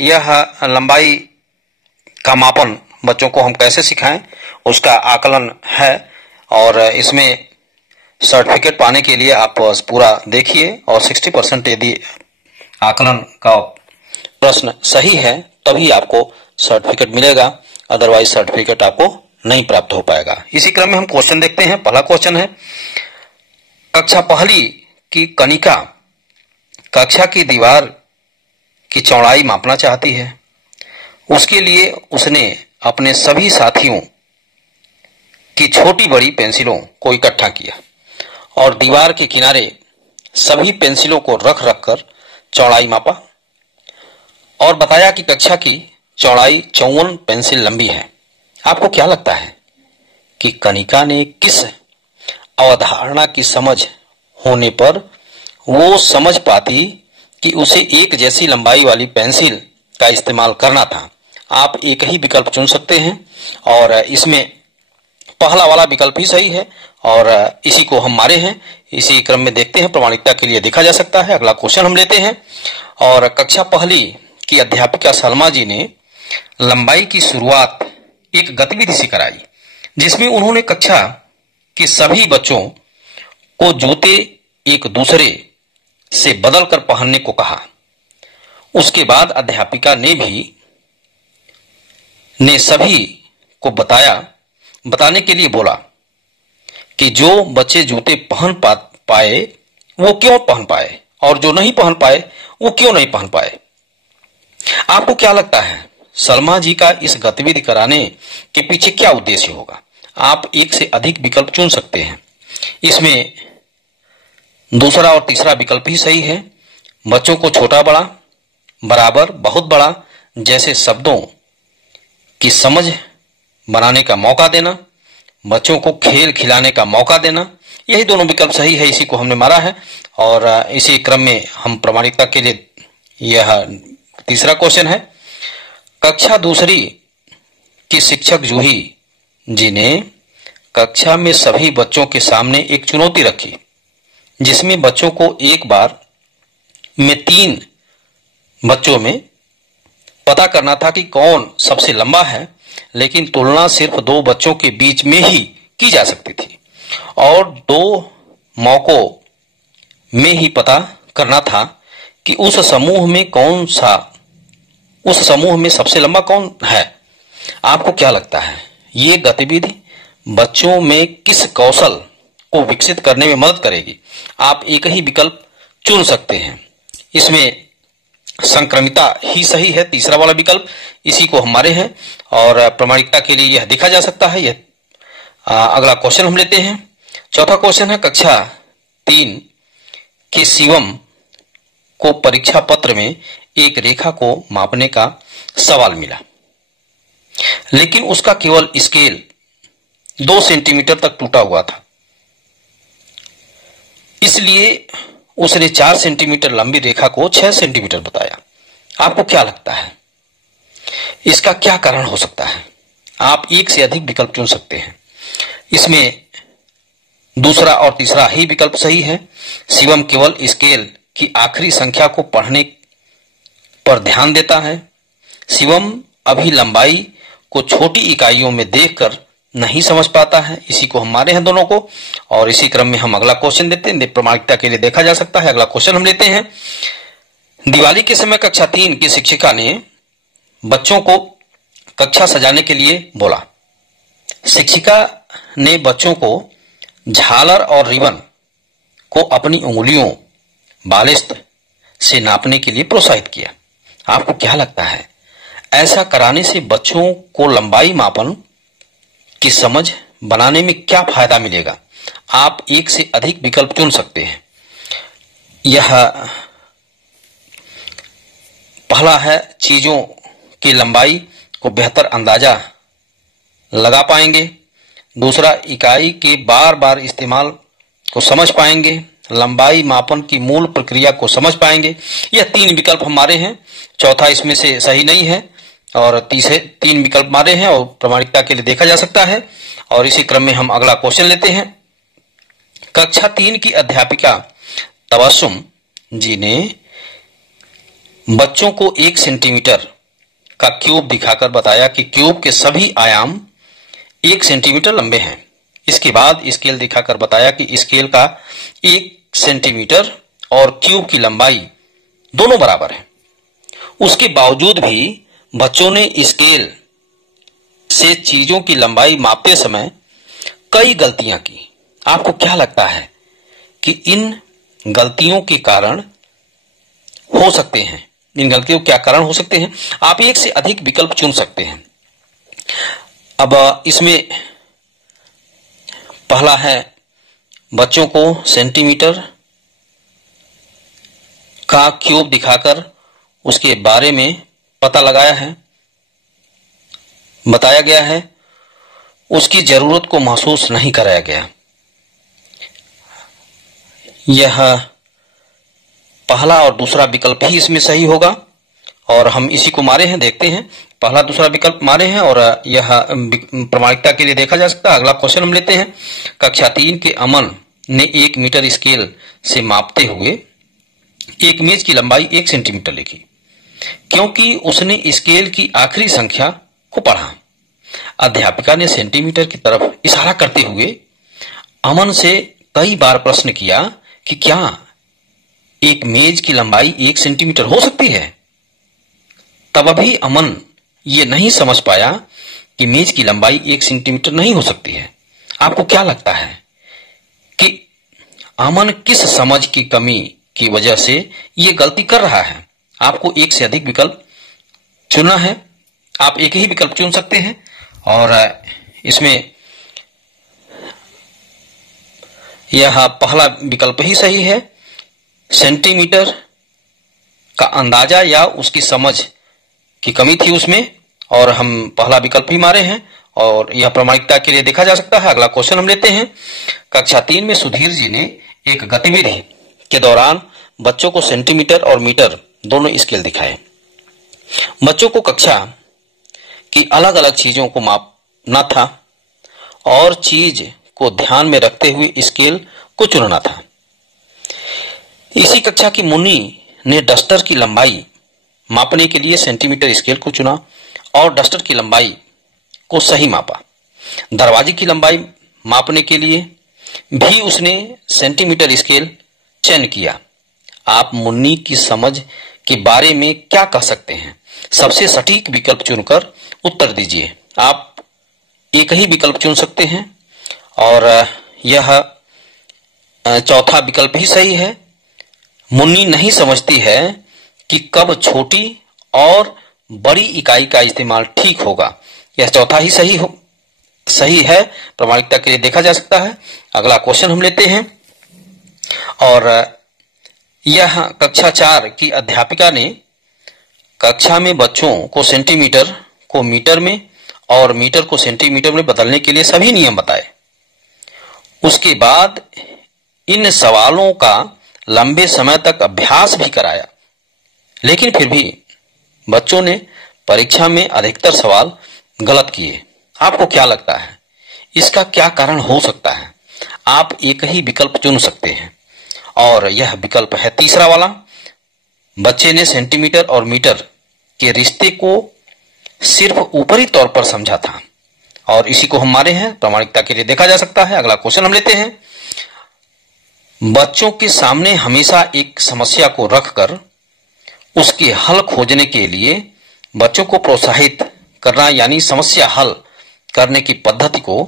यह लंबाई का मापन बच्चों को हम कैसे सिखाएं उसका आकलन है, और इसमें सर्टिफिकेट पाने के लिए आप पूरा देखिए और 60% यदि आकलन का प्रश्न सही है तभी आपको सर्टिफिकेट मिलेगा, अदरवाइज सर्टिफिकेट आपको नहीं प्राप्त हो पाएगा। इसी क्रम में हम क्वेश्चन देखते हैं। पहला क्वेश्चन है, कक्षा पहली की कनिका कक्षा की दीवार की चौड़ाई मापना चाहती है। उसके लिए उसने अपने सभी साथियों की छोटी बड़ी पेंसिलों को इकट्ठा किया और दीवार के किनारे सभी पेंसिलों को रख रख कर चौड़ाई मापा और बताया कि कक्षा की चौड़ाई 54 पेंसिल लंबी है। आपको क्या लगता है कि कनिका ने किस अवधारणा की समझ होने पर वो समझ पाती कि उसे एक जैसी लंबाई वाली पेंसिल का इस्तेमाल करना था? आप एक ही विकल्प चुन सकते हैं और इसमें पहला वाला विकल्प ही सही है और इसी को हम मारे हैं। इसी क्रम में देखते हैं, प्रमाणिकता के लिए देखा जा सकता है। अगला क्वेश्चन हम लेते हैं और कक्षा पहली की अध्यापिका सलमा जी ने लंबाई की शुरुआत एक गतिविधि से कराई, जिसमें उन्होंने कक्षा के सभी बच्चों को जूते एक दूसरे से बदल कर पहनने को कहा। उसके बाद अध्यापिका ने सभी को बताने के लिए बोला कि जो बच्चे जूते पहन पाए वो क्यों पहन पाए और जो नहीं पहन पाए वो क्यों नहीं पहन पाए। आपको क्या लगता है सलमा जी का इस गतिविधि कराने के पीछे क्या उद्देश्य होगा? आप एक से अधिक विकल्प चुन सकते हैं। इसमें दूसरा और तीसरा विकल्प ही सही है। बच्चों को छोटा बड़ा, बराबर, बहुत बड़ा जैसे शब्दों की समझ बनाने का मौका देना, बच्चों को खेल खिलाने का मौका देना, यही दोनों विकल्प सही है। इसी को हमने मारा है और इसी क्रम में हम प्रमाणिकता के लिए यह तीसरा क्वेश्चन है। कक्षा दूसरी की शिक्षक जूही जी ने कक्षा में सभी बच्चों के सामने एक चुनौती रखी, जिसमें बच्चों को एक बार में 3 बच्चों में पता करना था कि कौन सबसे लंबा है, लेकिन तुलना सिर्फ 2 बच्चों के बीच में ही की जा सकती थी और 2 मौकों में ही पता करना था कि उस समूह में सबसे लंबा कौन है। आपको क्या लगता है ये गतिविधि बच्चों में किस कौशल को विकसित करने में मदद करेगी? आप एक ही विकल्प चुन सकते हैं। इसमें संक्रमिता ही सही है, तीसरा वाला विकल्प, इसी को हमारे हैं और प्रमाणिकता के लिए यह देखा जा सकता है। अगला क्वेश्चन हम लेते हैं। चौथा क्वेश्चन है, कक्षा 3 के शिवम को परीक्षा पत्र में एक रेखा को मापने का सवाल मिला, लेकिन उसका केवल स्केल 2 सेंटीमीटर तक टूटा हुआ था। इसलिए उसने 4 सेंटीमीटर लंबी रेखा को 6 सेंटीमीटर बताया। आपको क्या लगता है इसका क्या कारण हो सकता है? आप एक से अधिक विकल्प चुन सकते हैं। इसमें दूसरा और तीसरा ही विकल्प सही है। शिवम केवल स्केल की आखिरी संख्या को पढ़ने पर ध्यान देता है। शिवम अभी लंबाई को छोटी इकाइयों में देखकर नहीं समझ पाता है। इसी को हम मारे हैं दोनों को और इसी क्रम में हम अगला क्वेश्चन देते हैं। प्रमाणिकता के लिए देखा जा सकता है। अगला क्वेश्चन हम लेते हैं। दिवाली के समय कक्षा 3 की शिक्षिका ने बच्चों को कक्षा सजाने के लिए बोला। शिक्षिका ने बच्चों को झालर और रिबन को अपनी उंगलियों बालिश्त से नापने के लिए प्रोत्साहित किया। आपको क्या लगता है ऐसा कराने से बच्चों को लंबाई मापन की समझ बनाने में क्या फायदा मिलेगा? आप एक से अधिक विकल्प चुन सकते हैं। यह पहला है, चीजों की लंबाई को बेहतर अंदाजा लगा पाएंगे। दूसरा, इकाई के बार बार इस्तेमाल को समझ पाएंगे। लंबाई मापन की मूल प्रक्रिया को समझ पाएंगे। यह 3 विकल्प हमारे हैं। चौथा इसमें से सही नहीं है और तीसरे 3 विकल्प मारे हैं और प्रमाणिकता के लिए देखा जा सकता है। और इसी क्रम में हम अगला क्वेश्चन लेते हैं। कक्षा 3 की अध्यापिका तबस्सुम जी ने बच्चों को 1 सेंटीमीटर का क्यूब दिखाकर बताया कि क्यूब के सभी आयाम 1 सेंटीमीटर लंबे हैं। इसके बाद स्केल दिखाकर बताया कि स्केल का 1 सेंटीमीटर और क्यूब की लंबाई दोनों बराबर है। उसके बावजूद भी बच्चों ने स्केल से चीजों की लंबाई मापते समय कई गलतियां की। आपको क्या लगता है कि इन गलतियों के कारण हो सकते हैं? इन गलतियों के क्या कारण हो सकते हैं? आप एक से अधिक विकल्प चुन सकते हैं। अब इसमें पहला है, बच्चों को सेंटीमीटर का क्यूब दिखाकर उसके बारे में पता लगाया है, बताया गया है, उसकी जरूरत को महसूस नहीं कराया गया। यह पहला और दूसरा विकल्प ही इसमें सही होगा और हम इसी को मारे हैं। देखते हैं, पहला दूसरा विकल्प मारे हैं और यह प्रामाणिकता के लिए देखा जा सकता है। अगला क्वेश्चन हम लेते हैं। कक्षा 3 के अमन ने 1 मीटर स्केल से मापते हुए एक मेज की लंबाई 1 सेंटीमीटर लिखी। क्योंकि उसने स्केल की आखिरी संख्या को पढ़ा, अध्यापिका ने सेंटीमीटर की तरफ इशारा करते हुए अमन से कई बार प्रश्न किया कि क्या एक मेज की लंबाई 1 सेंटीमीटर हो सकती है? तब अभी अमन ये नहीं समझ पाया कि मेज की लंबाई 1 सेंटीमीटर नहीं हो सकती है। आपको क्या लगता है कि अमन किस समझ की कमी की वजह से ये गलती कर रहा है? आपको एक से अधिक विकल्प चुनना है। आप एक ही विकल्प चुन सकते हैं और इसमें यह पहला विकल्प ही सही है। सेंटीमीटर का अंदाजा या उसकी समझ की कमी थी उसमें और हम पहला विकल्प ही मारे हैं और यह प्रामाणिकता के लिए देखा जा सकता है। अगला क्वेश्चन हम लेते हैं। कक्षा 3 में सुधीर जी ने एक गतिविधि के दौरान बच्चों को सेंटीमीटर और मीटर दोनों स्केल दिखाए। बच्चों को कक्षा की अलग अलग चीजों को मापना था और चीज को ध्यान में रखते हुए स्केल को चुनना था। इसी कक्षा की मुन्नी ने डस्टर की लंबाई मापने के लिए सेंटीमीटर स्केल को चुना और डस्टर की लंबाई को सही मापा। दरवाजे की लंबाई मापने के लिए भी उसने सेंटीमीटर स्केल चयन किया। आप मुन्नी की समझ के बारे में क्या कह सकते हैं? सबसे सटीक विकल्प चुनकर उत्तर दीजिए। आप एक ही विकल्प चुन सकते हैं और यह चौथा विकल्प ही सही है। मुन्नी नहीं समझती है कि कब छोटी और बड़ी इकाई का इस्तेमाल ठीक होगा। यह चौथा ही सही है, प्रामाणिकता के लिए देखा जा सकता है। अगला क्वेश्चन हम लेते हैं और यह कक्षा 4 की अध्यापिका ने कक्षा में बच्चों को सेंटीमीटर को मीटर में और मीटर को सेंटीमीटर में बदलने के लिए सभी नियम बताए। उसके बाद इन सवालों का लंबे समय तक अभ्यास भी कराया, लेकिन फिर भी बच्चों ने परीक्षा में अधिकतर सवाल गलत किए। आपको क्या लगता है इसका क्या कारण हो सकता है? आप एक ही विकल्प चुन सकते हैं और यह विकल्प है तीसरा वाला। बच्चे ने सेंटीमीटर और मीटर के रिश्ते को सिर्फ ऊपरी तौर पर समझा था और इसी को हम मारे हैं, प्रामाणिकता के लिए देखा जा सकता है। अगला क्वेश्चन हम लेते हैं। बच्चों के सामने हमेशा एक समस्या को रखकर उसके हल खोजने के लिए बच्चों को प्रोत्साहित करना, यानी समस्या हल करने की पद्धति को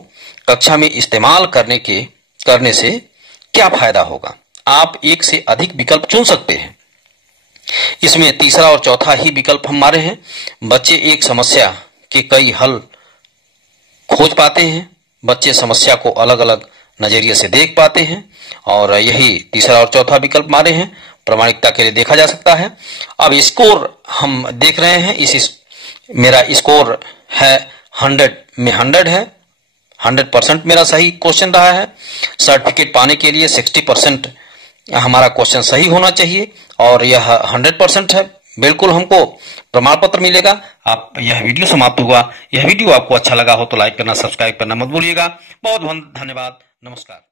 कक्षा में इस्तेमाल करने से क्या फायदा होगा? आप एक से अधिक विकल्प चुन सकते हैं। इसमें तीसरा और चौथा ही विकल्प हम मारे हैं। बच्चे एक समस्या के कई हल खोज पाते हैं, बच्चे समस्या को अलग अलग नजरिए से देख पाते हैं और यही तीसरा और चौथा विकल्प मारे हैं, प्रामाणिकता के लिए देखा जा सकता है। अब स्कोर हम देख रहे हैं। मेरा स्कोर है 100 में 100 है, 100% मेरा सही क्वेश्चन रहा है। सर्टिफिकेट पाने के लिए 60% हमारा क्वेश्चन सही होना चाहिए और यह 100% है। बिल्कुल हमको प्रमाण पत्र मिलेगा। आप यह वीडियो समाप्त हुआ। यह वीडियो आपको अच्छा लगा हो तो लाइक करना, सब्सक्राइब करना मत भूलिएगा। बहुत बहुत धन्यवाद। नमस्कार।